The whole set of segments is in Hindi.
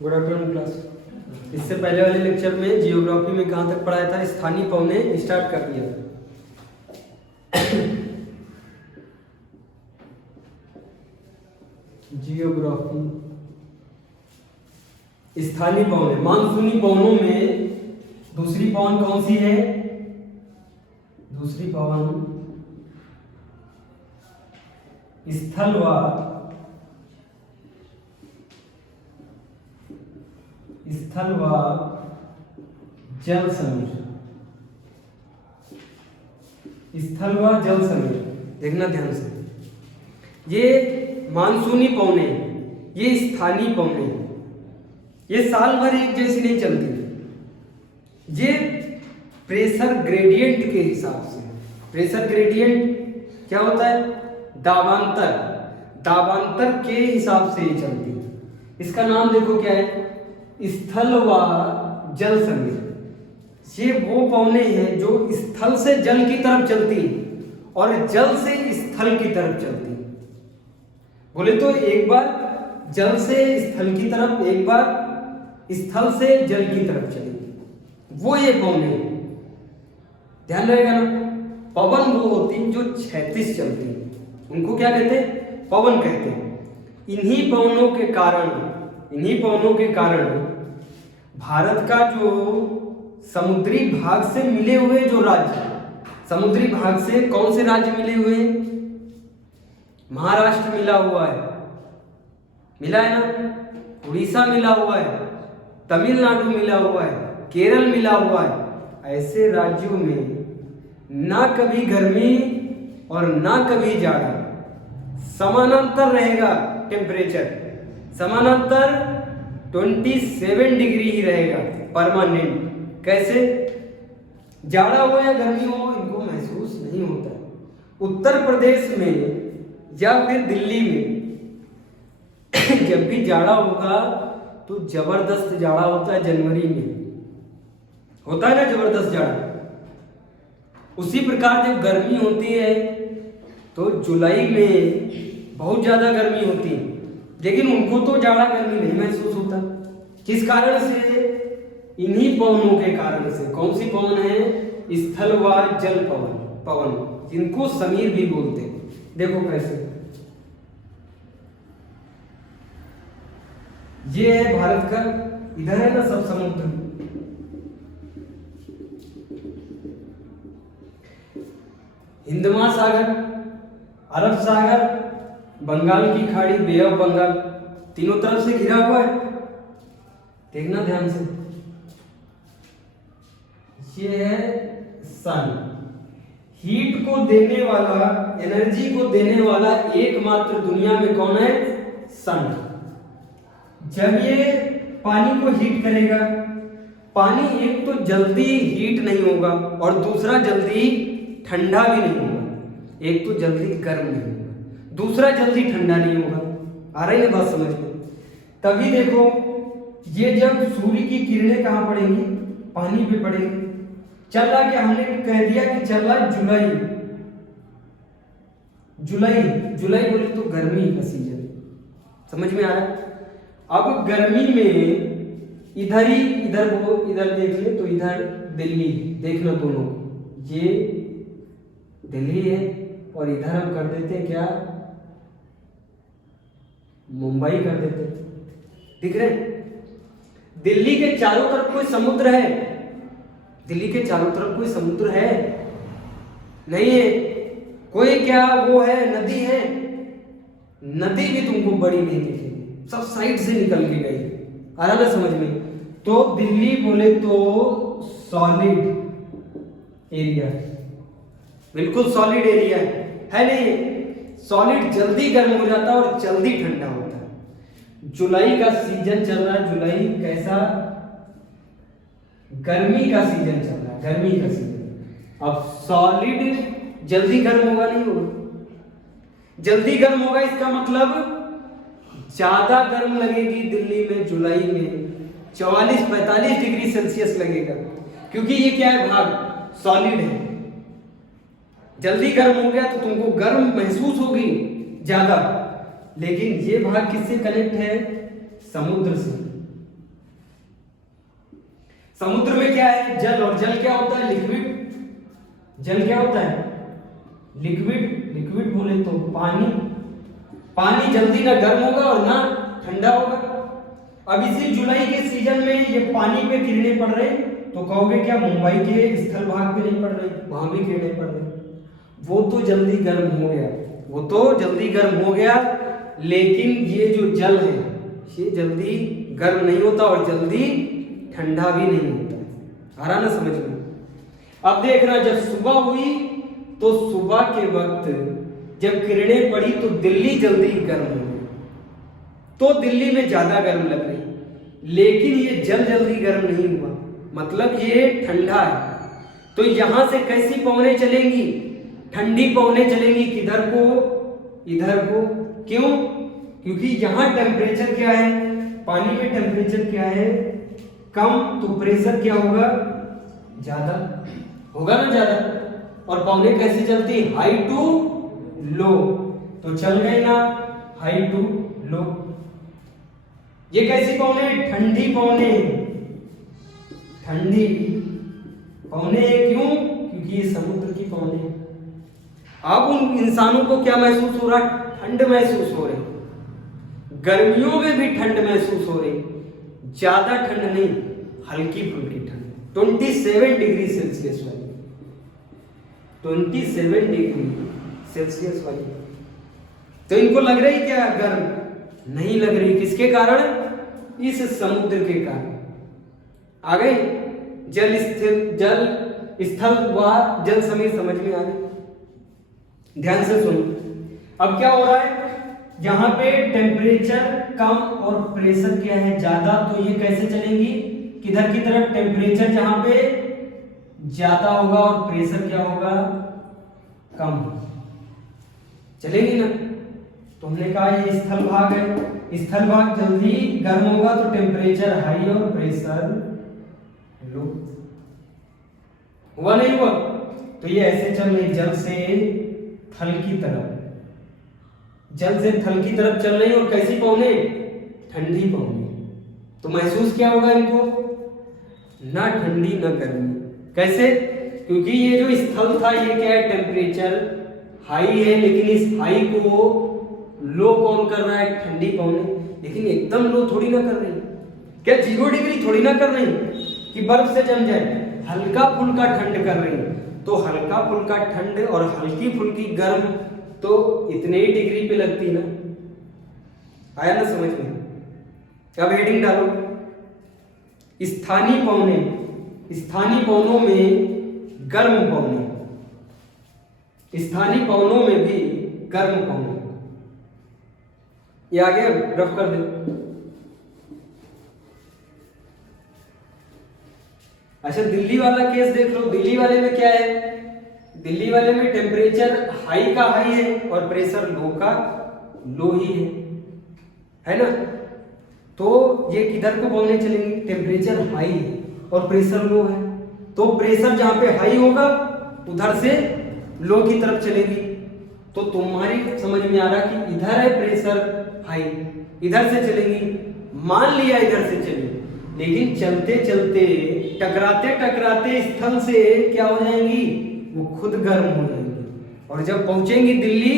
Good afternoon class. इससे पहले वाले लेक्चर में जियोग्राफी में कहाँ तक पढ़ाया था, स्थानीय पौने स्टार्ट कर दिया। जियोग्राफी स्थानीय पौने, मानसूनी पवनों में दूसरी पवन कौन सी है? दूसरी पवन स्थल व जल समीर। स्थल व जल समीर, देखना ध्यान से। ये मानसूनी पवने, ये स्थानीय पवने, ये साल भर एक जैसी नहीं चलती। ये प्रेशर ग्रेडियंट के हिसाब से, प्रेशर ग्रेडियंट क्या होता है? दाबांतर, दाबांतर के हिसाब से ये चलती है। इसका नाम देखो क्या है? स्थल व जल समीर। ये वो पवने हैं जो स्थल से जल की तरफ चलती और जल से स्थल की तरफ चलती। बोले तो एक बार जल से स्थल की तरफ, एक बार स्थल से जल की तरफ चलेगी, वो ये पवने हैं। ध्यान रहेगा ना। पवन वो होती जो क्षैतिज चलती है, उनको क्या कहते हैं? पवन कहते हैं। इन्हीं पवनों के कारण भारत का जो समुद्री भाग से मिले हुए जो राज्य, समुद्री भाग से कौन से राज्य मिले हुए हैं? महाराष्ट्र मिला हुआ है, मिला है ना। उड़ीसा मिला हुआ है, तमिलनाडु मिला हुआ है, केरल मिला हुआ है। ऐसे राज्यों में ना कभी गर्मी और ना कभी जाड़ा, समानांतर रहेगा टेम्परेचर, समानांतर 27 डिग्री ही रहेगा परमानेंट। कैसे? जाड़ा हो या गर्मी हो, इनको महसूस नहीं होता। उत्तर प्रदेश में या फिर दिल्ली में जब भी जाड़ा होगा तो जबरदस्त जाड़ा होता है। जनवरी में होता है ना जबरदस्त जाड़ा। उसी प्रकार जब गर्मी होती है तो जुलाई में बहुत ज्यादा गर्मी होती है, लेकिन उनको तो जाड़ा गर्मी नहीं महसूस होता। किस कारण से? इन्हीं पवनों के कारण से। कौन सी पवन है? स्थल व जल पवन, जिनको समीर भी बोलते हैं। देखो कैसे। ये है भारत का, इधर है ना सब समुद्र, हिंद महासागर, अरब सागर, बंगाल की खाड़ी, बे ऑफ बंगाल, तीनों तरफ से घिरा हुआ है। देखना ध्यान से। ये है सन। हीट को देने वाला, एनर्जी को देने वाला एकमात्र दुनिया में कौन है? सन। जब ये पानी को हीट करेगा, पानी एक तो जल्दी हीट नहीं होगा और दूसरा जल्दी ठंडा भी नहीं होगा। एक तो जल्दी गर्म नहीं होगा, दूसरा जल्दी ठंडा नहीं होगा। आ रही है बात समझ में? तभी देखो, ये जब सूर्य की किरणें कहां पड़ेंगी? पानी पे पड़ेंगी। चल रहा क्या? हमने कह दिया कि चल रहा जुलाई, जुलाई जुलाई बोले तो गर्मी का सीजन। समझ में आ रहा है? अब गर्मी में इधर ही, इधर देख ले तो इधर दिल्ली, देखना दोनों, ये दिल्ली है और इधर हम कर देते हैं क्या? मुंबई कर देते हैं। दिख रहे? दिल्ली के चारों तरफ कोई समुद्र है? दिल्ली के चारों तरफ कोई समुद्र है? नहीं है। कोई क्या वो है? नदी है? नदी भी तुमको बड़ी नहीं दिखेगी, सब साइड से निकल के गई। आ रहा ना समझ में? तो दिल्ली बोले तो सॉलिड एरिया, बिल्कुल सॉलिड एरिया है नहीं? सॉलिड जल्दी गर्म हो जाता है और जल्दी ठंडा होता है। जुलाई का सीजन चल रहा है। जुलाई कैसा? गर्मी का सीजन चल रहा है, गर्मी का सीजन। अब सॉलिड जल्दी गर्म होगा नहीं होगा? जल्दी गर्म होगा, इसका मतलब ज्यादा गर्म लगेगी दिल्ली में जुलाई में, 44-45 डिग्री सेल्सियस लगेगा, क्योंकि ये क्या है? भाग सॉलिड है। जल्दी गर्म हो गया तो तुमको गर्म महसूस होगी ज्यादा, लेकिन ये भाग किससे कनेक्ट है? समुद्र से। समुद्र में क्या है? जल। और जल क्या होता है? लिक्विड। जल क्या होता है? लिक्विड। लिक्विड बोले तो पानी। पानी जल्दी ना गर्म होगा और ना ठंडा होगा। अब इसी जुलाई के सीजन में ये पानी पे किरणें पड़ रहे, तो कहोगे क्या मुंबई के स्थल भाग पे नहीं पड़ रही? वहां भी किरणें पड़ रही। वो तो जल्दी गर्म हो गया, वो तो जल्दी गर्म हो गया, लेकिन ये जो जल है ये जल्दी गर्म नहीं होता और जल्दी ठंडा भी नहीं होता। आ रहा ना समझ में? अब देखना, जब सुबह हुई तो सुबह के वक्त जब किरणें पड़ी तो दिल्ली जल्दी गर्म हो गई, तो दिल्ली में ज्यादा गर्म लग रही, लेकिन ये जल जल्दी गर्म नहीं हुआ, मतलब ये ठंडा है। तो यहां से कैसी पवनें चलेंगी? ठंडी पवनें चलेंगी। किधर को? इधर को। क्यों? क्योंकि यहां टेम्परेचर क्या है? पानी में टेम्परेचर क्या है? कम, तो प्रेशर क्या होगा? ज्यादा होगा ना, ज्यादा। और पवनें कैसे चलती? High to low. तो चल गई ना हाई टू लो। ये कैसी पवनें? ठंडी पवनें। ठंडी पवनें क्यों? क्योंकि ये समुद्र की पवनें। अब उन इंसानों को क्या महसूस हो रहा? ठंड महसूस हो रही। गर्मियों में भी ठंड महसूस हो रही, ज्यादा ठंड नहीं, हल्की फुल्की ठंड। 27 डिग्री सेल्सियस वाली, 27 डिग्री सेल्सियस वाली। तो इनको लग रही क्या गर्म? नहीं लग रही। किसके कारण? इस समुद्र के कारण। आ गई? जल स्थल व जल समीर समझ में आ गई? ध्यान से सुनो। अब क्या हो रहा है? यहां पे टेम्परेचर कम और प्रेशर क्या है? ज्यादा। तो ये कैसे चलेंगी? किधर की तरफ? टेम्परेचर जहां पे ज्यादा होगा और प्रेशर क्या होगा? कम चलेगी ना। तो हमने कहा ये स्थल भाग है, स्थल भाग जल्दी गर्म होगा तो टेम्परेचर हाई और प्रेशर लो। हुआ नहीं हुआ? तो ये ऐसे चल रही, जल से थल की तरफ, जल से थल की तरफ चल रही। और कैसी पवनें? ठंडी पवनें। तो महसूस क्या होगा इनको? ना ठंडी ना गर्मी। कैसे? क्योंकि ये जो स्थल था ये क्या है? टेम्परेचर हाई है, लेकिन इस हाई को लो कौन कर रहा है? ठंडी पवनें। लेकिन एकदम लो थोड़ी ना कर रही, क्या 0 डिग्री थोड़ी ना कर रही कि बर्फ से जम जाए, हल्का फुल्का ठंड कर रही। तो हल्का फुल्का ठंड और हल्की फुल्की गर्म तो इतने ही डिग्री पे लगती ना। आया ना समझ में? अब हेडिंग डालो, स्थानीय पवनें। स्थानीय पवनों में गर्म पवनें, स्थानीय पवनों में भी गर्म पवनें। ये आगे रफ कर दे। अच्छा, दिल्ली वाला केस देख लो। दिल्ली वाले में क्या है? दिल्ली वाले में टेम्परेचर हाई का हाई है और प्रेशर लो का लो ही है ना। तो ये किधर को पवनें चलेंगी? टेम्परेचर हाई है और प्रेशर लो है, तो प्रेशर जहां पे हाई होगा उधर से लो की तरफ चलेगी। तो तुम्हारी समझ में आ रहा कि इधर है प्रेशर हाई, इधर से चलेंगी। मान लिया इधर से चली, लेकिन चलते चलते टकराते टकराते स्थल से क्या हो जाएंगी? वो खुद गर्म हो जाएंगी। और जब पहुंचेंगी दिल्ली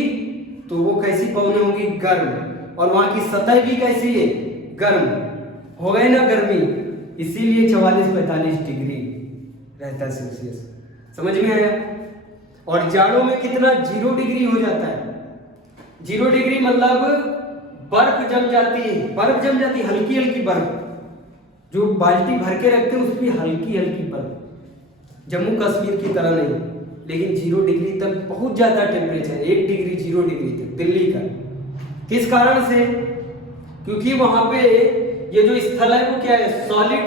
तो वो कैसी पवनें होंगी? गर्म। और वहां की सतह भी कैसी है? गर्म। हो गए ना गर्मी, इसीलिए 44-45 डिग्री रहता सेल्सियस। समझ में आया? और जाड़ों में कितना? 0 डिग्री हो जाता है। 0 डिग्री मतलब बर्फ जम जाती है, बर्फ जम जाती है, हल्की हल्की बर्फ, जो बाल्टी भर के रखते हैं उसकी हल्की हल्की बर्फ, जम्मू कश्मीर की तरह नहीं, लेकिन 0 डिग्री तक बहुत ज्यादा टेम्परेचर, 1 डिग्री 0 डिग्री तक दिल्ली का। किस कारण से? क्योंकि वहां पे ये जो स्थल है वो क्या है? सॉलिड।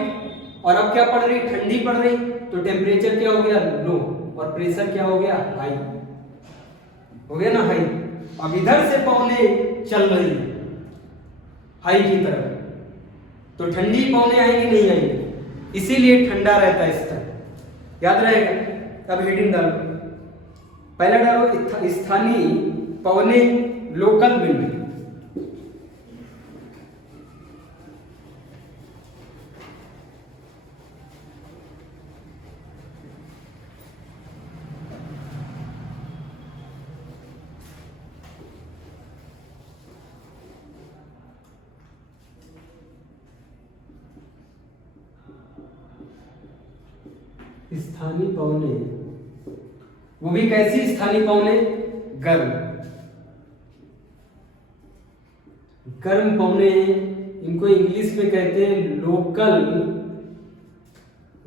और अब क्या पड़ रही? ठंडी पड़ रही, तो टेम्परेचर क्या हो गया? लो। और प्रेशर क्या हो गया? हाई हो गया ना, हाई। अब इधर से पवनें चल रही हाई की तरफ, तो ठंडी पवनें आएंगी नहीं आएंगी, इसीलिए ठंडा रहता है स्थल। याद रहेगा? अब हेडिंग डालो, पहला डालो स्थानीय पवनें, लोकल विंड। स्थानीय पवने, वो भी कैसी स्थानीय पवने? गर्म, गर्म पवने, इनको इंग्लिश में कहते हैं लोकल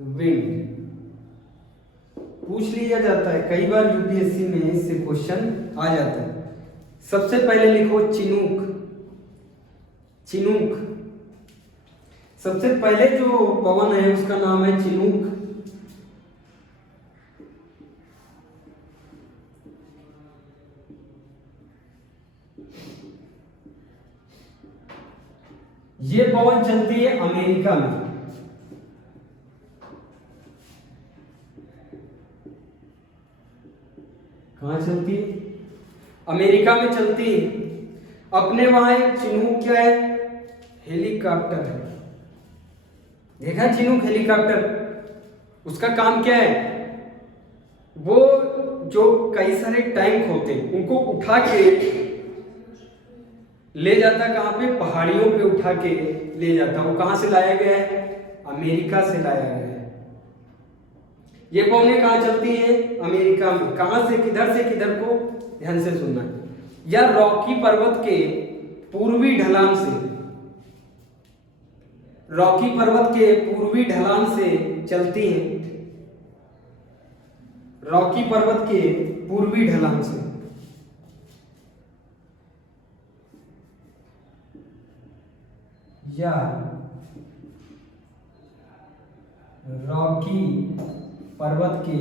विंड। पूछ लिया जाता है कई बार यूपीएससी में, इससे क्वेश्चन आ जाता है। सबसे पहले लिखो चिनूक, चिनूक। सबसे पहले जो पवन है उसका नाम है चिनूक। ये पवन चलती है अमेरिका में। कहां चलती है? अमेरिका में चलती है। अपने वहां एक चिनूक क्या है? हेलीकॉप्टर है। देखा चिनूक हेलीकॉप्टर? उसका काम क्या है? वो जो कई सारे टैंक होते हैं उनको उठा के ले जाता, कहां पे? पहाड़ियों पे उठा के ले जाता। वो कहां से लाया गया है? अमेरिका से लाया गया है। ये पवनें कहां चलती हैं? अमेरिका में। कहां से किधर से किधर को ध्यान से सुनना है। या रॉकी पर्वत के पूर्वी ढलान से, रॉकी पर्वत के पूर्वी ढलान से चलती हैं। रॉकी पर्वत के पूर्वी ढलान से। या रॉकी पर्वत के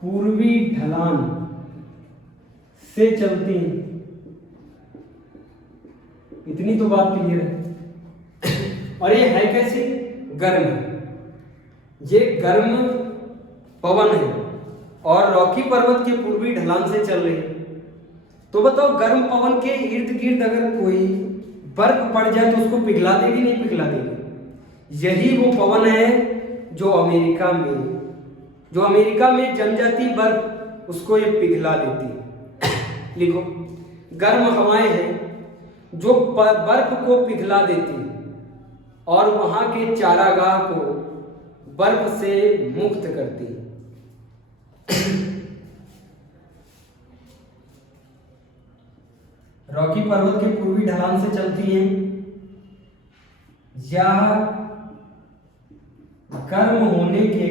पूर्वी ढलान से चलती हैं। इतनी तो बात क्लियर है। और ये है कैसे? गर्म है। ये गर्म पवन है और रॉकी पर्वत के पूर्वी ढलान से चल रही है। तो बताओ गर्म पवन के इर्द गिर्द अगर कोई बर्फ पड़ जाए तो उसको पिघला देगी? नहीं पिघला देगी। यही वो पवन है जो अमेरिका में जम जाती बर्फ, उसको ये पिघला देती है। लिखो, गर्म हवाएं हैं जो बर्फ को पिघला देती और वहां के चारागाह को बर्फ से मुक्त करती। रॉकी पर्वत के पूर्वी ढलान से चलती हैं या गर्म होने के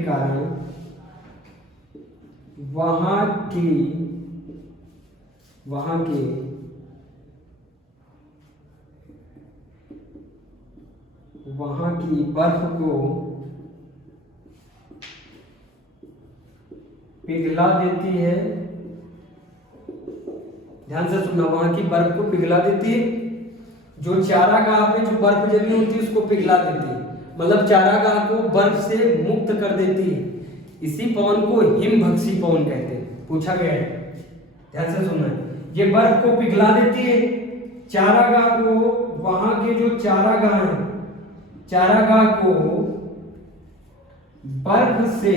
कारण, वहां के वहां की बर्फ को पिघला देती है। ध्यान से सुनना, वहां की बर्फ को पिघला देती है। जो चारागाह पे जो बर्फ जमी होती है उसको पिघला देती है, मतलब चारागाह को बर्फ से मुक्त कर देती है। इसी पवन को हिमभक्षी पवन कहते हैं। पूछा गया है, ध्यान से सुनना है। ये बर्फ को पिघला देती है, चारागाह को, वहां के जो चारागाह है, चारागाह को बर्फ से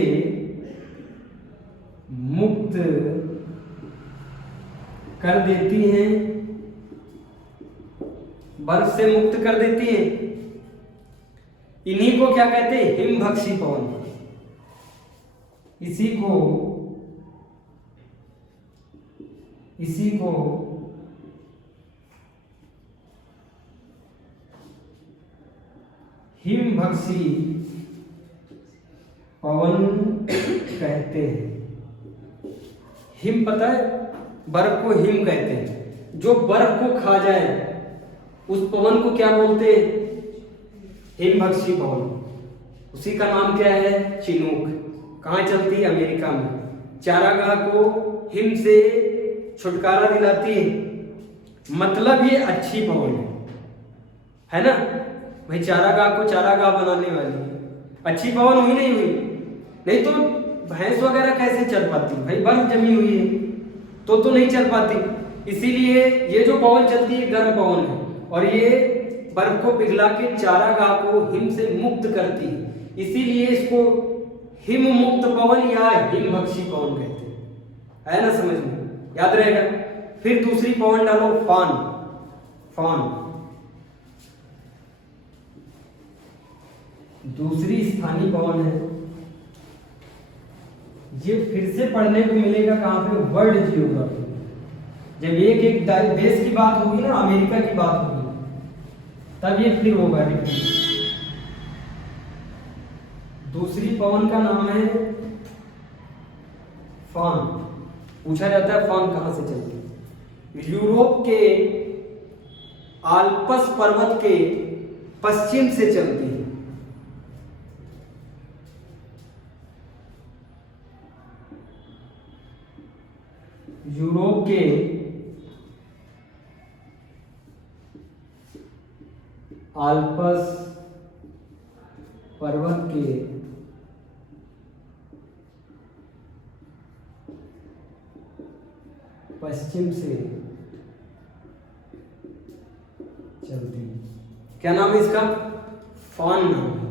मुक्त कर देती हैं, बर्फ से मुक्त कर देती हैं। इन्हीं को क्या कहते हैं? हिमभक्षी पवन। इसी को हिमभक्षी पवन कहते हैं। हिम पता है? बर्फ को हिम कहते हैं। जो बर्फ को खा जाए उस पवन को क्या बोलते हैं? हिमभक्षी पवन। उसी का नाम क्या है? चिनूक। कहाँ चलती है? अमेरिका में। चारागाह को हिम से छुटकारा दिलाती है, मतलब ये अच्छी पवन है ना भाई। चारागाह को चारागाह बनाने वाली अच्छी पवन हुई नहीं हुई? नहीं तो भैंस वगैरह कैसे चल पाती भाई? बर्फ जमी हुई है तो नहीं चल पाती। इसीलिए ये जो पवन चलती है गर्म पवन है और ये बर्फ को पिघला के चारागाह को हिम से मुक्त करती है। इसीलिए इसको हिम मुक्त पवन या हिमभक्षी पवन कहते हैं। है ना समझ में? याद रहेगा। फिर दूसरी पवन डालो, फान। फान दूसरी स्थानीय पवन है। ये फिर से पढ़ने को मिलेगा कहाँ पे, वर्ल्ड जियोग्राफी। जब एक देश की बात होगी ना, अमेरिका की बात होगी, तब ये फिर होगा रिपीट। दूसरी पवन का नाम है फान। पूछा जाता है फान कहां से चलती है। यूरोप के आल्प्स पर्वत के पश्चिम से चलती है। यूरोप के आल्प्स पर्वत के पश्चिम से चलती। क्या नाम है इसका, फान नाम है।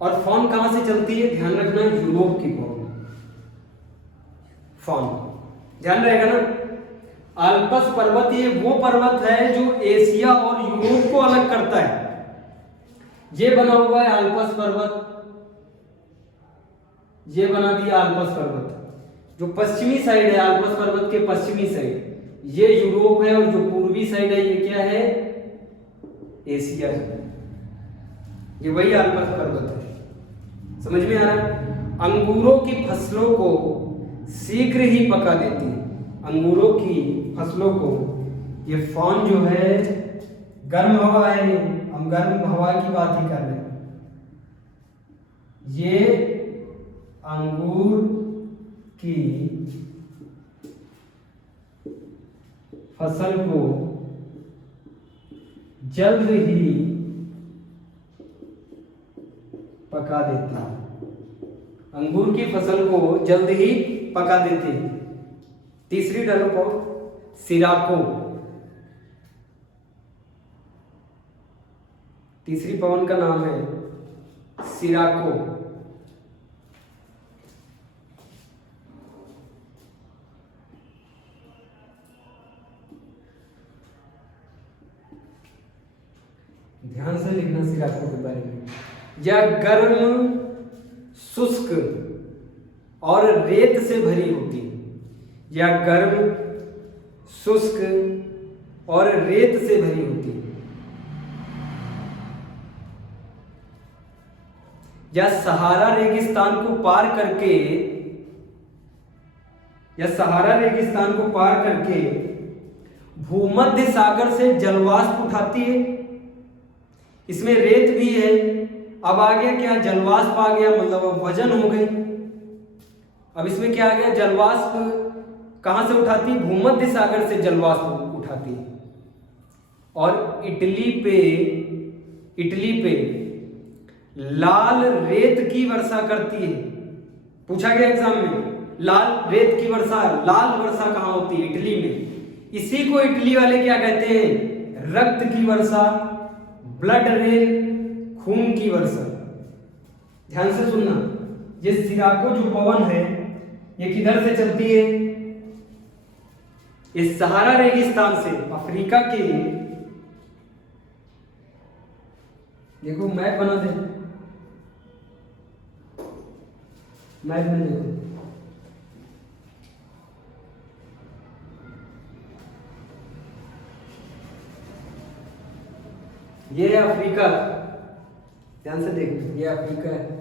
और फान कहां से चलती है, ध्यान रखना, यूरोप की पवन फान, ध्यान रहेगा ना। आल्प्स पर्वत ये वो पर्वत है जो एशिया और यूरोप को अलग करता है। ये बना हुआ है आल्प्स पर्वत, ये बना दिया आल्प्स पर्वत। जो पश्चिमी साइड है आल्प्स पर्वत के पश्चिमी साइड, ये यूरोप है, और जो पूर्वी साइड है ये क्या है, एशिया है। ये वही आल्प्स पर्वत है। समझ में आ रहा है। अंगूरों की फसलों को शीघ्र ही पका देती है। अंगूरों की फसलों को ये फान जो है, गर्म हवा है, हम गर्म हवा की बात ही कर रहे हैं। ये अंगूर की फसल को जल्द ही पका देती है। अंगूर की फसल को जल्द ही पका देती है। तीसरी डालो पवन, सिराको। तीसरी पवन का नाम है सिराको। ध्यान से लिखना सिराको के बारे में। यह गर्म, शुष्क और रेत से भरी होती है। यह गर्म, शुष्क और रेत से भरी होती है। यह सहारा रेगिस्तान को पार करके, यह सहारा रेगिस्तान को पार करके भूमध्य सागर से जलवाष्प उठाती है। इसमें रेत भी है। अब आ गया क्या, जलवाष्प आ गया, मतलब अब वजन हो गई। अब इसमें क्या आ गया, जलवाष्प कहां से उठाती है, भूमध्य सागर से जलवाष्प उठाती है। और इटली पे लाल रेत की वर्षा करती है। पूछा गया एग्जाम में, लाल रेत की वर्षा, लाल वर्षा कहां होती है, इटली में। इसी को इटली वाले क्या कहते हैं, रक्त की वर्षा, ब्लड रेन, खून की वर्षा। ध्यान से सुनना, ये सिराको जो पवन है ये किधर से चलती है, इस सहारा रेगिस्तान से, अफ्रीका के, देखो मैप बना दे, मैप में देखो, ये है अफ्रीका। ध्यान से देख, ये अफ्रीका है।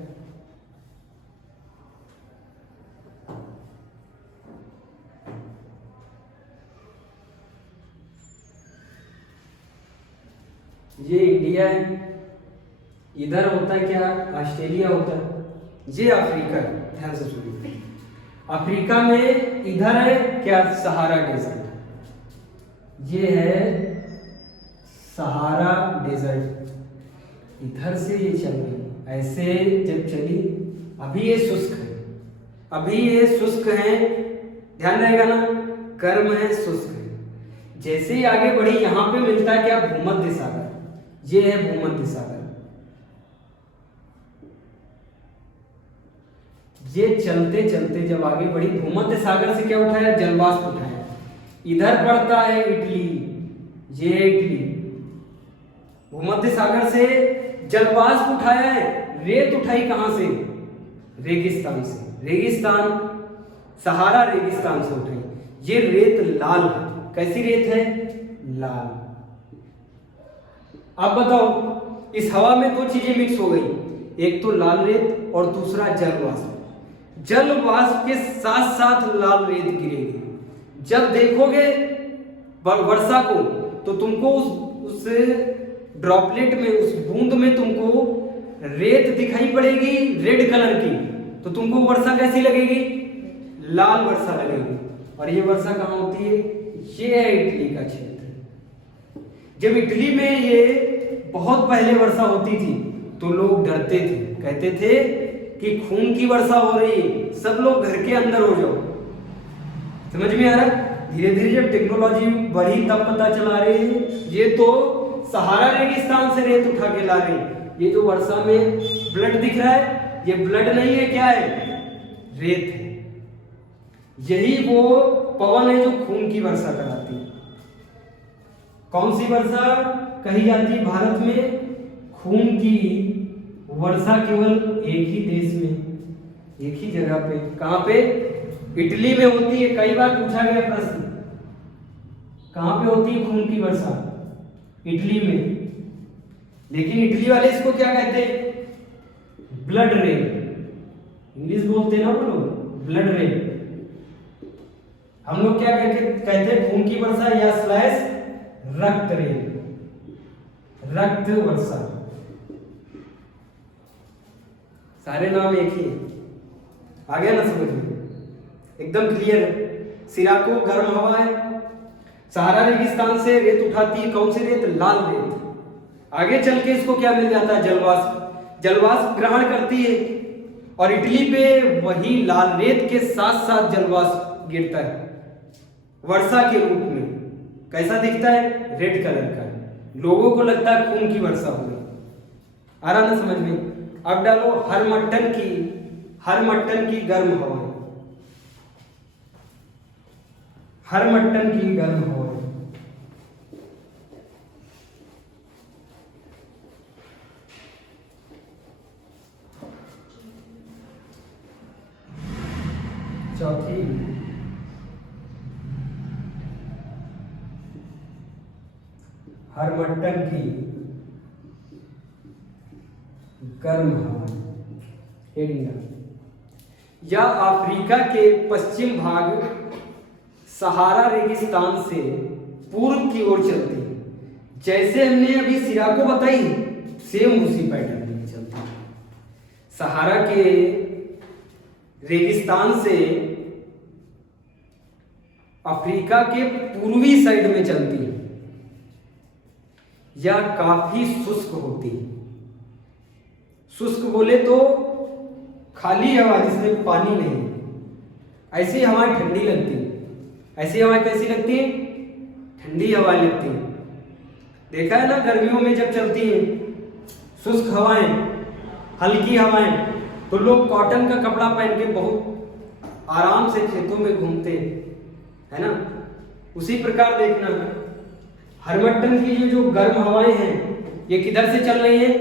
ये इंडिया है। इधर होता है क्या, ऑस्ट्रेलिया होता है। ये अफ्रीका है। ध्यान से सुनिए, अफ्रीका में इधर है क्या, सहारा डेजर्ट। ये है सहारा डेजर्ट। इधर से ये चल रही, ऐसे जब चली, अभी ये शुष्क है, अभी ये शुष्क है। ध्यान रहेगा ना, गर्म है, शुष्क है। जैसे ही आगे बढ़ी, यहां पे मिलता है क्या, भूमध्य सागर। ये है भूमध्य सागर। ये चलते चलते जब आगे बढ़ी, भूमध्य सागर से क्या उठाया, जलवाष्प उठाया। इधर पड़ता है इटली, ये इटली। भूमध्य सागर से जलवाष्प उठाया है, रेत उठाई कहां से? रेगिस्तान से। रेगिस्तान, सहारा रेगिस्तान से उठाई। ये रेत लाल है। कैसी रेत है? लाल। अब बताओ, इस हवा में दो चीजें मिक्स हो गई, एक तो लाल रेत और दूसरा जलवाष्प। जलवाष्प के साथ साथ लाल रेत गिरेगी। जब देखोगे वर्षा को तो तुमको उस ड्रॉपलेट में, उस बूंद में तुमको रेत दिखाई पड़ेगी रेड कलर की, तो तुमको वर्षा कैसी लगेगी? लाल वर्षा लगेगी। और ये वर्षा कहाँ होती है? ये है इटली का क्षेत्र। जब इटली में ये बहुत पहले वर्षा होती थी तो लोग डरते थे, कहते थे कि खून की वर्षा हो रही है, सब लोग घर के अंदर हो जाओ। समझ में आ रहा है? धीरे धीरे जब टेक्नोलॉजी बढ़ी तब पता चला रहे हैं ये तो सहारा रेगिस्तान से रेत उठा के ला रहे हैं। ये जो वर्षा में ब्लड दिख रहा है, ये ब्लड नहीं है, क्या है? रेत है। यही वो पवन है जो खून की वर्षा कराती है। कौन सी वर्षा कही जाती है भारत में? खून की वर्षा केवल एक ही देश में, एक ही जगह पे। कहां पे? इटली में होती है। कई बार पूछा गया प्रश्न, कहां पे होती है खून की वर्षा? इटली में। लेकिन इटली वाले इसको क्या कहते हैं? Blood rain. इंग्लिश बोलते हैं ना वो लोग, ब्लड रेन। हम लोग क्या कहते हैं? खून की वर्षा या स्लैश रक्त रेन, रक्त वर्षा। सारे नाम एक ही। आ गया ना समझ में? एकदम क्लियर है। सिराको गर्म हवा है, सहारा रेगिस्तान से रेत उठाती है। कौन सी रेत? लाल रेत। आगे चल के इसको क्या मिल जाता है? जलवाष्प। जलवाष्प ग्रहण करती है और इटली पे वही लाल रेत के साथ साथ जलवाष्प गिरता है वर्षा के रूप में। कैसा दिखता है? रेड कलर का। लोगों को लगता है खून की वर्षा हो गई। आ रहा ना समझ में? अब डालो हर मट्टन की गर्म हवा, हर मट्टन की गर्म हवा। चौथी हर मट्टन की गर्म हवा। या अफ्रीका के पश्चिम भाग सहारा रेगिस्तान से पूर्व की ओर चलती है। जैसे हमने अभी सिराको बताई, सेम उसी पैटर्न में चलती है। सहारा के रेगिस्तान से अफ्रीका के पूर्वी साइड में चलती है, या काफी शुष्क होती है। शुष्क बोले तो खाली हवा जिसमें पानी नहीं। ऐसी हवाएं ठंडी लगती है। ऐसी हवाएं कैसी लगती है? ठंडी हवाएं लगती है। देखा है ना गर्मियों में जब चलती है शुष्क हवाएं, हल्की हवाएं, तो लोग कॉटन का कपड़ा पहन के बहुत आराम से खेतों में घूमते है ना। उसी प्रकार देखना, हरमट्टन की जो गर्म हवाएं हैं ये किधर से चल रही है?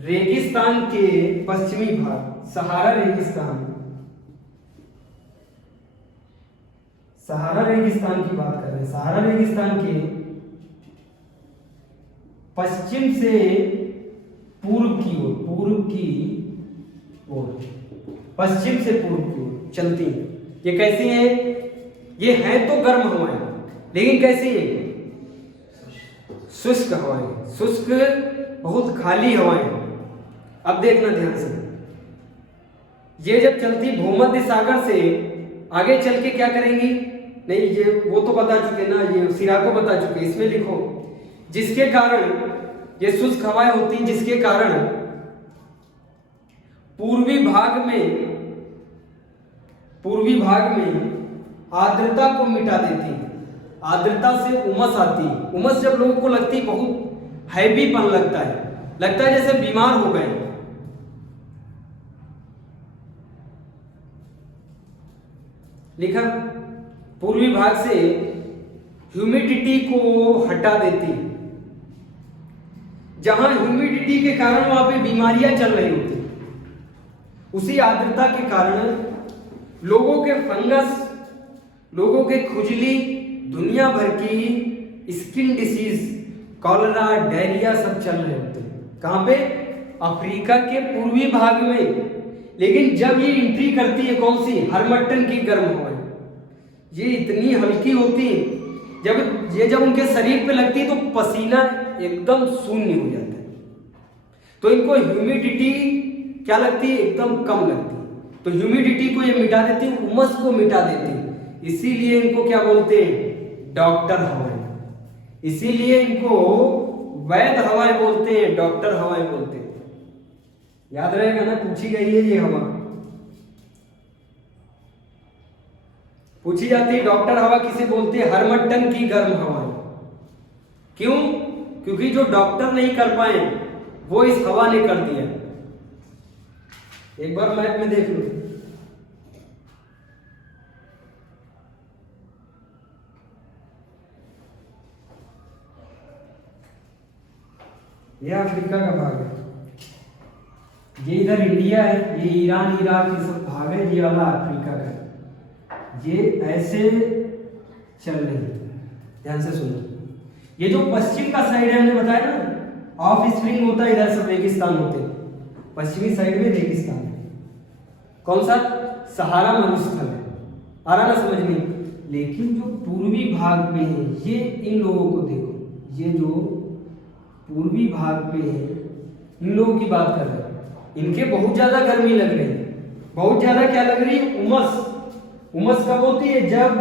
रेगिस्तान के पश्चिमी भाग, सहारा रेगिस्तान। सहारा रेगिस्तान की बात कर रहे हैं। सहारा रेगिस्तान के पश्चिम से पूर्व की ओर, पश्चिम से पूर्व की ओर चलती है। ये कैसी है? ये है तो गर्म हवाएं, लेकिन कैसी है? शुष्क हवाएं, शुष्क बहुत खाली हवाएं। अब देखना ध्यान से, ये जब चलती भूमध्य सागर से आगे चल के क्या करेंगी? नहीं, ये वो तो बता चुके ना, ये सिराको बता चुके। इसमें लिखो जिसके कारण ये शुष्क हवाएं होती, जिसके कारण पूर्वी भाग में आर्द्रता को मिटा देती। आर्द्रता से उमस आती। उमस जब लोगों को लगती, बहुत हैवीपन लगता है जैसे बीमार हो गए। लिखा पूर्वी भाग से ह्यूमिडिटी को हटा देती। जहां ह्यूमिडिटी के कारण वहां पे बीमारियां चल रही होती, उसी आर्द्रता के कारण लोगों के फंगस, लोगों के खुजली, दुनिया भर की स्किन डिसीज, कॉलरा, डायरिया सब चल रहे होते हैं। कहां पे? अफ्रीका के पूर्वी भाग में। लेकिन जब ये एंट्री करती है कौन सी? हरमट्टन की गर्म हवाएं, ये इतनी हल्की होती है, जब उनके शरीर पे लगती है तो पसीना एकदम शून्य हो जाता है। तो इनको ह्यूमिडिटी क्या लगती है? एकदम कम लगती है। तो ह्यूमिडिटी को ये मिटा देती है, उमस को मिटा देती है। इसीलिए इनको क्या बोलते हैं? डॉक्टर हवाएं। इसीलिए इनको वैद्य हवाएं बोलते हैं, डॉक्टर हवाएं बोलते हैं। याद रहेगा ना, पूछी गई है ये हवा, पूछी जाती है। डॉक्टर हवा किसे बोलते हैं? हरमट्टन की गर्म हवाएं। क्यों? क्योंकि जो डॉक्टर नहीं कर पाए वो इस हवा ने कर दिया। एक बार मैप में देख लो, ये अफ्रीका का भाग है, ये इधर इंडिया है, ये ईरान, इराक ये सब भाग है, ये वाला अफ्रीका का है। ये ऐसे चल रही है, ध्यान से सुनो। ये जो पश्चिम का साइड है, हमने बताया ना ऑफ स्प्रिंग होता है, इधर सब रेगिस्तान होते हैं, पश्चिमी साइड में रेगिस्तान है। कौन सा? सहारा मरुस्थल है, आ रहा ना समझ में। लेकिन जो पूर्वी भाग में है, ये इन लोगों को देखो, ये जो पूर्वी भाग पे है, इन लोगों की बात कर रहे हैं, इनके बहुत ज्यादा गर्मी लग रही है। बहुत ज्यादा क्या लग रही है? उमस। उमस कब होती है? जब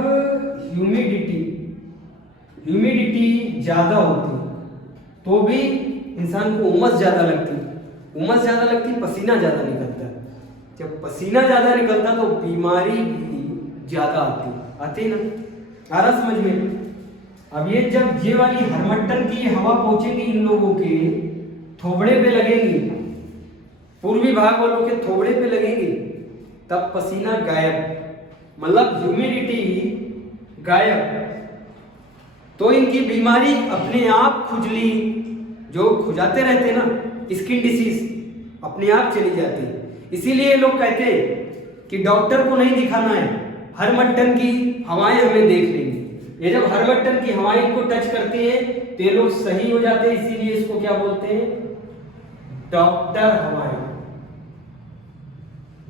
ह्यूमिडिटी ज्यादा होती है, तो भी इंसान को उमस ज्यादा लगती है। उमस ज्यादा लगती है, पसीना ज्यादा निकलता है। जब पसीना ज्यादा निकलता तो बीमारी भी ज्यादा आती ना। आ रहा समझ में? अब ये जब ये वाली हरमट्टन की हवा पहुंचेगी इन लोगों के थोबड़े पे लगेंगी, पूर्वी भाग वालों के थोबड़े पे लगेंगी, तब पसीना गायब, मतलब ह्यूमिडिटी गायब। तो इनकी बीमारी अपने आप, खुजली जो खुजाते रहते ना, स्किन डिसीज, अपने आप चली जाती है। इसीलिए लोग कहते हैं कि डॉक्टर को नहीं दिखाना है, हरमट्टन की हवाएं हमें देख लेंगी। ये जब हरमट्टन की हवाएं इनको टच करती है तो ये लोग सही हो जाते हैं। इसीलिए इसको क्या बोलते हैं? डॉक्टर हवाएं।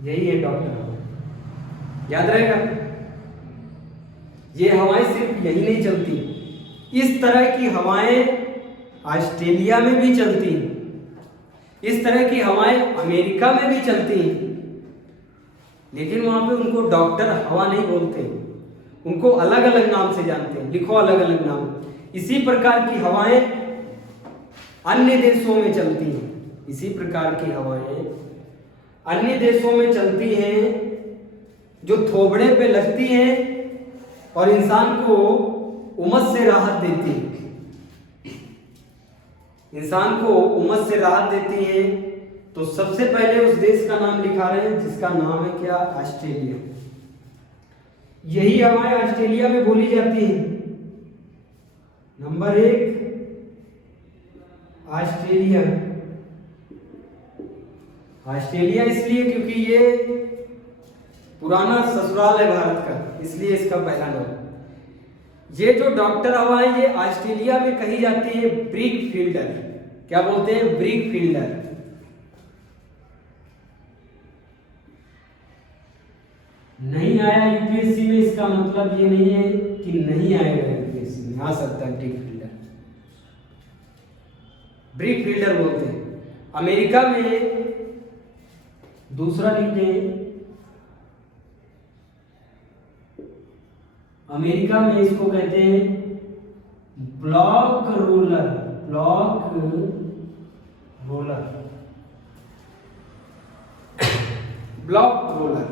यही है डॉक्टर हवाएं, याद रहेगा। ये हवाएं सिर्फ यही नहीं चलती, इस तरह की हवाएं ऑस्ट्रेलिया में भी चलती हैं, इस तरह की हवाएं अमेरिका में भी चलती हैं। लेकिन वहां पे उनको डॉक्टर हवा नहीं बोलते, उनको अलग अलग नाम से जानते हैं। लिखो अलग अलग नाम। इसी प्रकार की हवाएं अन्य देशों में चलती हैं, इसी प्रकार की हवाएं अन्य देशों में चलती हैं, जो थोबड़े पे लगती हैं और इंसान को उमस से राहत देती है। इंसान को उमस से राहत देती है। तो सबसे पहले उस देश का नाम लिखा रहे हैं जिसका नाम है क्या? ऑस्ट्रेलिया। यही हवाएं ऑस्ट्रेलिया में बोली जाती हैं। Number 1 Australia. ऑस्ट्रेलिया इसलिए क्योंकि ये पुराना ससुराल है भारत का, इसलिए इसका पहला नाम। ये जो डॉक्टर हवाएं ये ऑस्ट्रेलिया में कही जाती है ब्रिक फील्डर। क्या बोलते हैं? Brick fielder. नहीं आया यूपीएससी में, इसका मतलब ये नहीं है कि नहीं आएगा यूपीएससी में, आ सकता है ब्रिक फील्डर। ब्रिक फील्डर बोलते हैं। अमेरिका में दूसरा लिखते हैं, अमेरिका में इसको कहते हैं block roller. Block roller, block roller.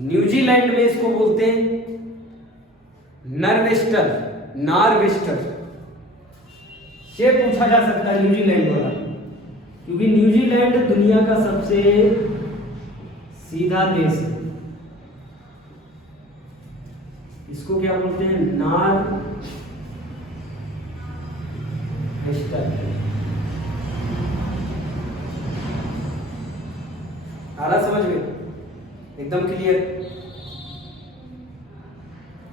New Zealand में इसको बोलते हैं नर्वेस्टर, नार्वेस्टर। ये पूछा जा सकता है न्यूजीलैंड वाला, क्योंकि न्यूजीलैंड दुनिया का सबसे सीधा देश है। इसको क्या बोलते हैं? नार्वेस्टर। आ रहा समझ में? एकदम क्लियर।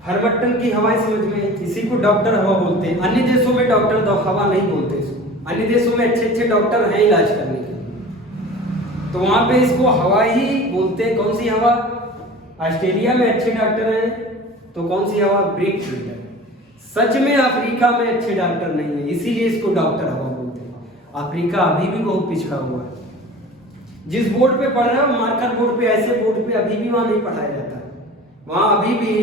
हरबट्टन की हवाएं समझ में, इसी को डॉक्टर हवा बोलते हैं। अन्य देशों में डॉक्टर हवा नहीं बोलते इसको, अन्य देशों में अच्छे अच्छे डॉक्टर हैं इलाज करने के, तो वहां पे इसको हवा ही बोलते हैं। कौन सी हवा? ऑस्ट्रेलिया में अच्छे डॉक्टर हैं तो कौन सी हवा? Break filter. सच में अफ्रीका में अच्छे डॉक्टर नहीं है, इसीलिए इसको डॉक्टर हवा बोलते हैं। अफ्रीका अभी भी बहुत पिछड़ा हुआ है। जिस बोर्ड पे पढ़ रहे हो, मार्कर बोर्ड पे, ऐसे बोर्ड पे अभी भी वहां नहीं पढ़ाया जाता। वहां अभी भी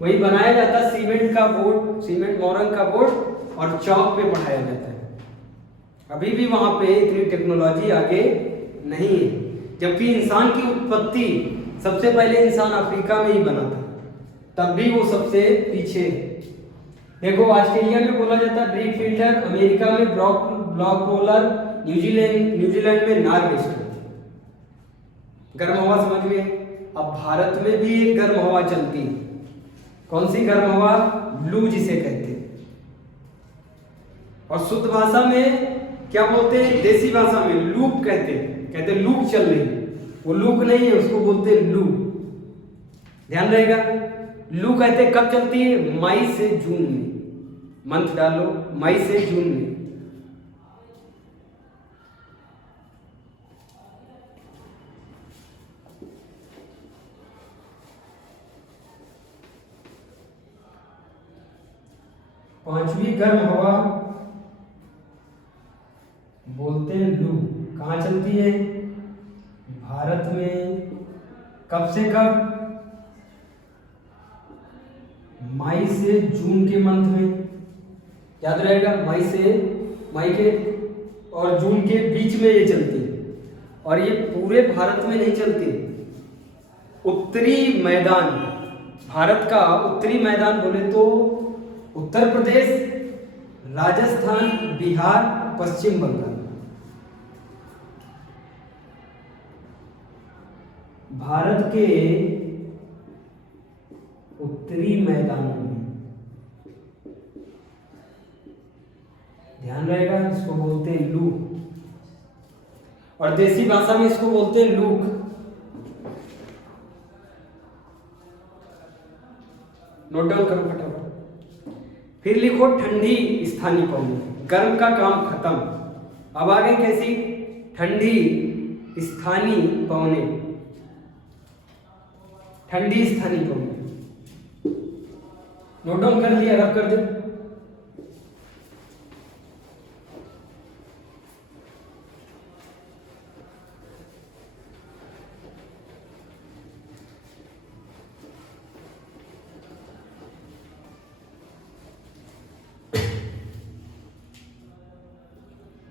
वही बनाया जाता है, सीमेंट का बोर्ड, सीमेंट मोरंग का बोर्ड, और चौक पे पढ़ाया जाता है। अभी भी वहां पे इतनी टेक्नोलॉजी आगे नहीं है, जबकि इंसान की उत्पत्ति सबसे पहले इंसान अफ्रीका में ही बना था, तब भी वो सबसे पीछे है। देखो ऑस्ट्रेलिया में बोला जाता है ब्रीक फिल्टर, अमेरिका में ब्लॉक रोलर, न्यूजीलैंड में नॉर्वेस्टर। गर्म हवा समझ में। अब भारत में भी एक गर्म हवा चलती है। कौन सी गर्म हवा? लू जिसे कहते हैं। और शुद्ध भाषा में क्या बोलते हैं? देसी भाषा में लूप कहते हैं। कहते हैं लूप चल रही है, वो लूप नहीं है, उसको बोलते हैं लू। ध्यान रहेगा। लू कहते हैं कब चलती है? मई से जून में। मंथ डालो, मई से जून में। पांचवी गर्म हवा बोलते हैं लू। कहाँ चलती है? भारत में। कब से कब? मई से जून के मंथ में। याद रहेगा, मई के और जून के बीच में ये चलती है। और ये पूरे भारत में नहीं चलती। उत्तरी मैदान, भारत का उत्तरी मैदान बोले तो उत्तर प्रदेश, राजस्थान, बिहार, पश्चिम बंगाल। भारत के उत्तरी मैदानों में, ध्यान रहेगा, इसको बोलते हैं लू। और देसी भाषा में इसको बोलते हैं लूक। नोट डाउन करो फटाफट। फिर लिखो ठंडी स्थानीय पवनें। गर्म का काम खत्म। अब आगे कैसी? ठंडी स्थानीय पवनें। ठंडी स्थानीय पवनें नोट डाउन कर लिया, रब कर दे।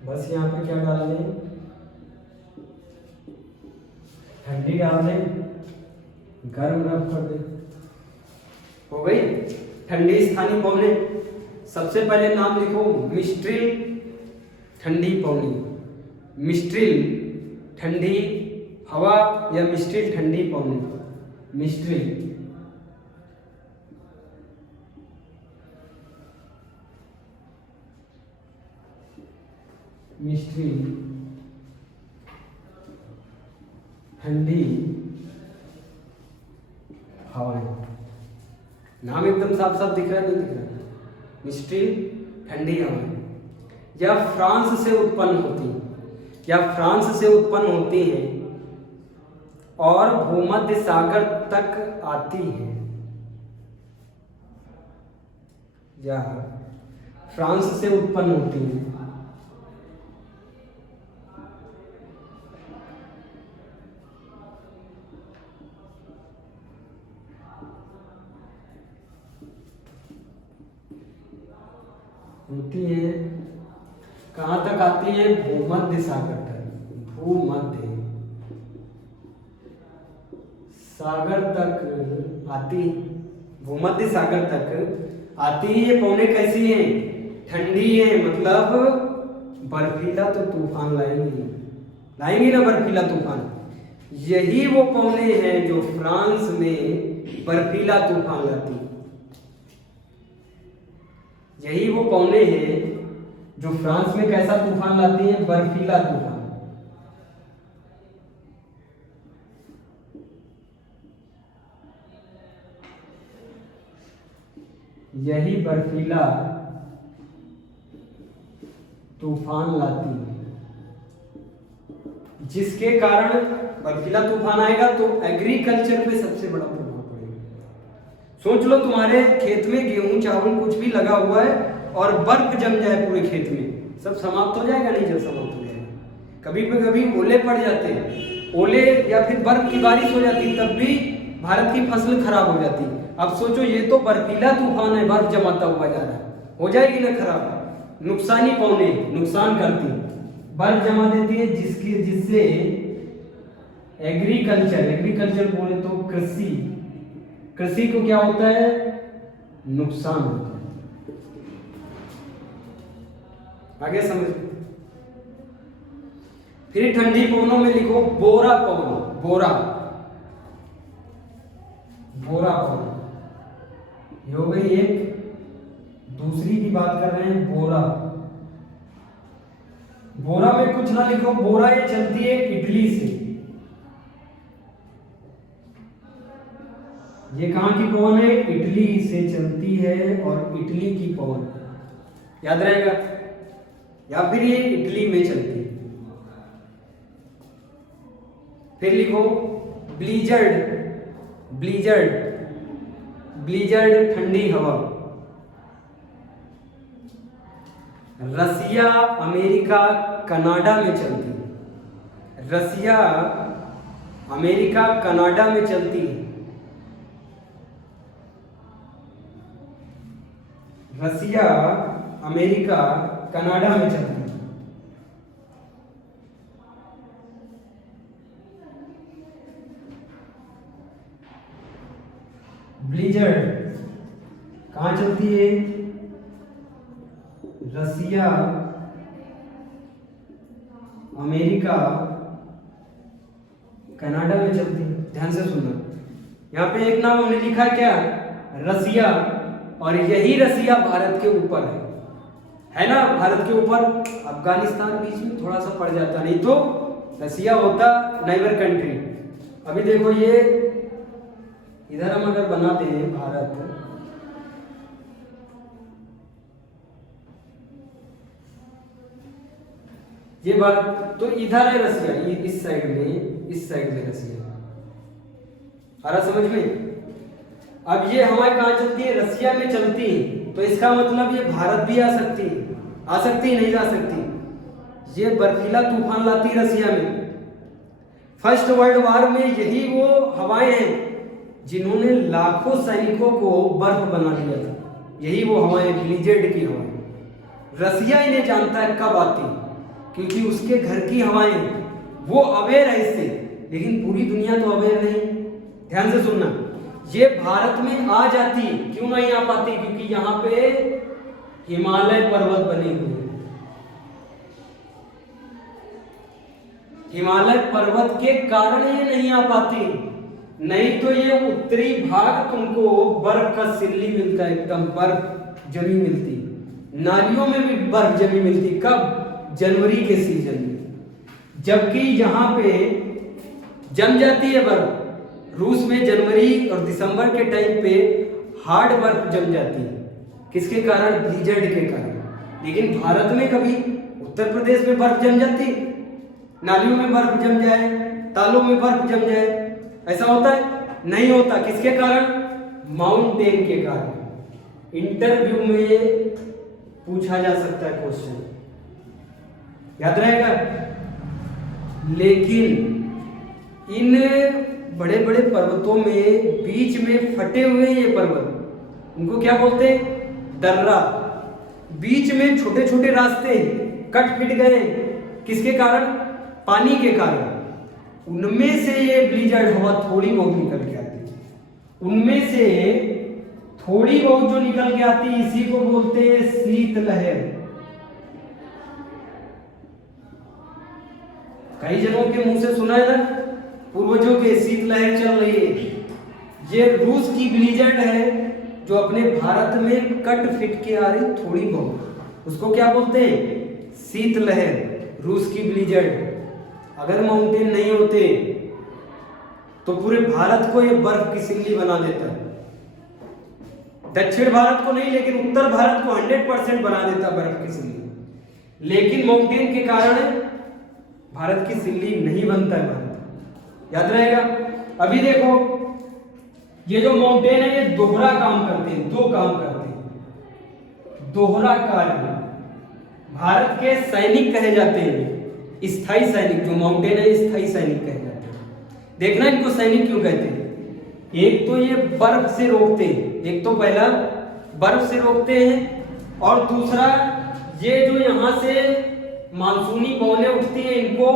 बस यहाँ पे क्या डाल दें? ठंडी डाल दें, गर्म रब कर दे। हो गई ठंडी स्थानीय पवनें। सबसे पहले नाम लिखो मिस्ट्रिल ठंडी पवनी। मिस्ट्रिल ठंडी हवा या मिस्ट्रिल ठंडी पवनी। मिस्ट्रिल। मिस्ट्रिल ठंडी हवाएं। नाम एकदम साफ साफ दिख रहा है, नहीं दिख रहा? मिस्ट्रिल ठंडी हवाएं। यह फ्रांस से उत्पन्न होती हैं, या फ्रांस से उत्पन्न होती हैं और भूमध्य सागर तक आती हैं। यह फ्रांस से उत्पन्न होती हैं कहाँ तक आती है? भूमध्य सागर तक। भूमध्य सागर तक आती, भूमध्य सागर तक आती है। ये पौने कैसी हैं? ठंडी है, मतलब बर्फीला तो तूफान लाएंगी ना, बर्फीला तूफान। यही वो पौने हैं जो फ्रांस में बर्फीला तूफान लाती। यही वो पौने हैं जो फ्रांस में कैसा तूफान लाती है? बर्फीला तूफान। यही बर्फीला तूफान लाती है। जिसके कारण बर्फीला तूफान आएगा तो एग्रीकल्चर पे सबसे बड़ा प्रभाव पड़ेगा। सोच लो तुम्हारे खेत में गेहूं चावल कुछ भी लगा हुआ है और बर्फ जम जाए पूरे खेत में, सब समाप्त हो जाएगा? नहीं, जब समाप्त हो जाएगा। कभी पे कभी ओले पड़ जाते हैं, ओले या फिर बर्फ की बारिश हो जाती, तब भी भारत की फसल खराब हो जाती। अब सोचो, ये तो बर्फीला तूफान है, बर्फ जमाता हुआ जा रहा है, हो जाएगी ना खराब। नुकसानी पौने नुकसान करती, बर्फ जमा देती है, जिससे एग्रीकल्चर बोले तो कृषि को क्या होता है? नुकसान होता है। आगे समझ। फिर ठंडी पवनों में लिखो बोरा पवन। बोरा पवन, ये हो गई एक। दूसरी की बात कर रहे हैं बोरा में कुछ ना लिखो। बोरा ये चलती है इटली से। ये कहां की पवन है? इटली से चलती है, और इटली की पवन याद रहेगा, या फिर ये इटली में चलती है। फिर लिखो ब्लीजर्ड ठंडी हवा। रसिया, अमेरिका, कनाडा में चलती है। रसिया, अमेरिका, कनाडा में चलती है। रसिया, अमेरिका, कनाडा में चलती है। ब्लीजर्ड कहां चलती है? रसिया, अमेरिका, कनाडा में चलती है। ध्यान से सुनना, यहां पे एक नाम हमने लिखा क्या? रसिया, और यही रसिया भारत के ऊपर है ना? भारत के ऊपर अफगानिस्तान बीच में थोड़ा सा पड़ जाता, नहीं तो रसिया होता नाइबर कंट्री। अभी देखो, ये इधर हम अगर बना दें भारत, ये बात तो इधर है रसिया, ये इस साइड में रसिया। आ रहा समझ में? अब ये हमारे कहां चलती है? रसिया में चलती है, तो इसका मतलब ये भारत भी आ सकती है, नहीं जा सकती। ये बर्फीला तूफान लाती रसिया में। फर्स्ट वर्ल्ड वॉर में यही वो हवाएं हैं जिन्होंने लाखों सैनिकों को बर्फ बना दिया था। यही वो हवाएं, ब्लीजर्ड की हवाएं। रसिया इन्हें जानता है कब आती, क्योंकि उसके घर की हवाएं, वो अवेयर है इससे, लेकिन पूरी दुनिया तो अवेयर नहीं। ध्यान से सुनना, ये भारत में आ जाती, क्यों नहीं आ पाती? क्योंकि यहाँ पे हिमालय पर्वत बने हुए हैं। हिमालय पर्वत के कारण ये नहीं आ पाती, नहीं तो ये उत्तरी भाग तुमको बर्फ का सिल्ली मिलता है, एकदम बर्फ जमी मिलती। नालियों में भी बर्फ जमी मिलती, कब? जनवरी के सीजन में। जबकि यहाँ पे जम जाती है बर्फ, रूस में जनवरी और दिसंबर के टाइम पे हार्ड बर्फ जम जाती है। किसके कारण? ब्लीजर्ड के कारण। लेकिन भारत में कभी उत्तर प्रदेश में बर्फ जम जाती, नालियों में बर्फ जम जाए, तालों में बर्फ जम जाए, ऐसा होता है? नहीं होता। किसके कारण? माउंटेन के कारण। इंटरव्यू में पूछा जा सकता है क्वेश्चन, याद रहेगा। लेकिन इन बड़े बड़े पर्वतों में बीच में फटे हुए ये पर्वत, उनको क्या बोलते हैं? दर्रा। बीच में छोटे छोटे रास्ते कट पिट गए, किसके कारण? पानी के कारण। उनमें से ये ब्लीजर्ड हवा थोड़ी बहुत निकल के आती, उनमें से थोड़ी बहुत जो निकल के आती, इसी को बोलते हैं शीतलहर। कई जनों के मुंह से सुना है ना, पूर्वजों के, शीतलहर चल रही है। ये रूस की ब्लीजर्ड है जो अपने भारत में कट फिट के आ रही थोड़ी बहुत, उसको क्या बोलते हैं? शीतलहर, रूस की ब्लीजर्ड। अगर माउंटेन नहीं होते तो पूरे भारत को ये बर्फ की सिल्ली बना देता है। दक्षिण भारत को नहीं, लेकिन उत्तर भारत को 100% बना देता बर्फ की सिल्ली। लेकिन माउंटेन के कारण भारत की सिल्ली नहीं बनता है भारत, याद रहेगा। अभी देखो ये जो माउंटेन है ये दोहरा काम करते हैं, दो काम करते हैं, दोहरा कार्य। भारत के सैनिक कहे जाते हैं, स्थायी सैनिक। जो माउंटेन है स्थायी सैनिक कहे जाते हैं। देखना इनको सैनिक क्यों कहते हैं। एक तो ये बर्फ से रोकते हैं, एक तो पहला बर्फ से रोकते हैं, और दूसरा ये जो यहाँ से मानसूनी पवनें उठती हैं इनको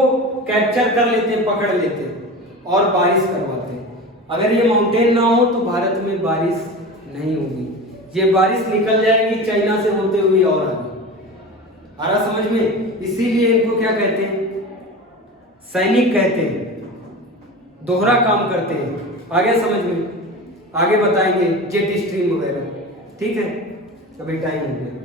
कैप्चर कर लेते हैं, पकड़ लेते हैं और बारिश करवाते हैं। अगर ये माउंटेन ना हो तो भारत में बारिश नहीं होगी, ये बारिश निकल जाएगी चाइना से होते हुए और आगे। आ रहा समझ में? इसीलिए इनको क्या कहते हैं, सैनिक कहते हैं, दोहरा काम करते हैं। आगे समझ में, आगे बताएंगे जेट स्ट्रीम वगैरह। ठीक है, अभी टाइम हो गया।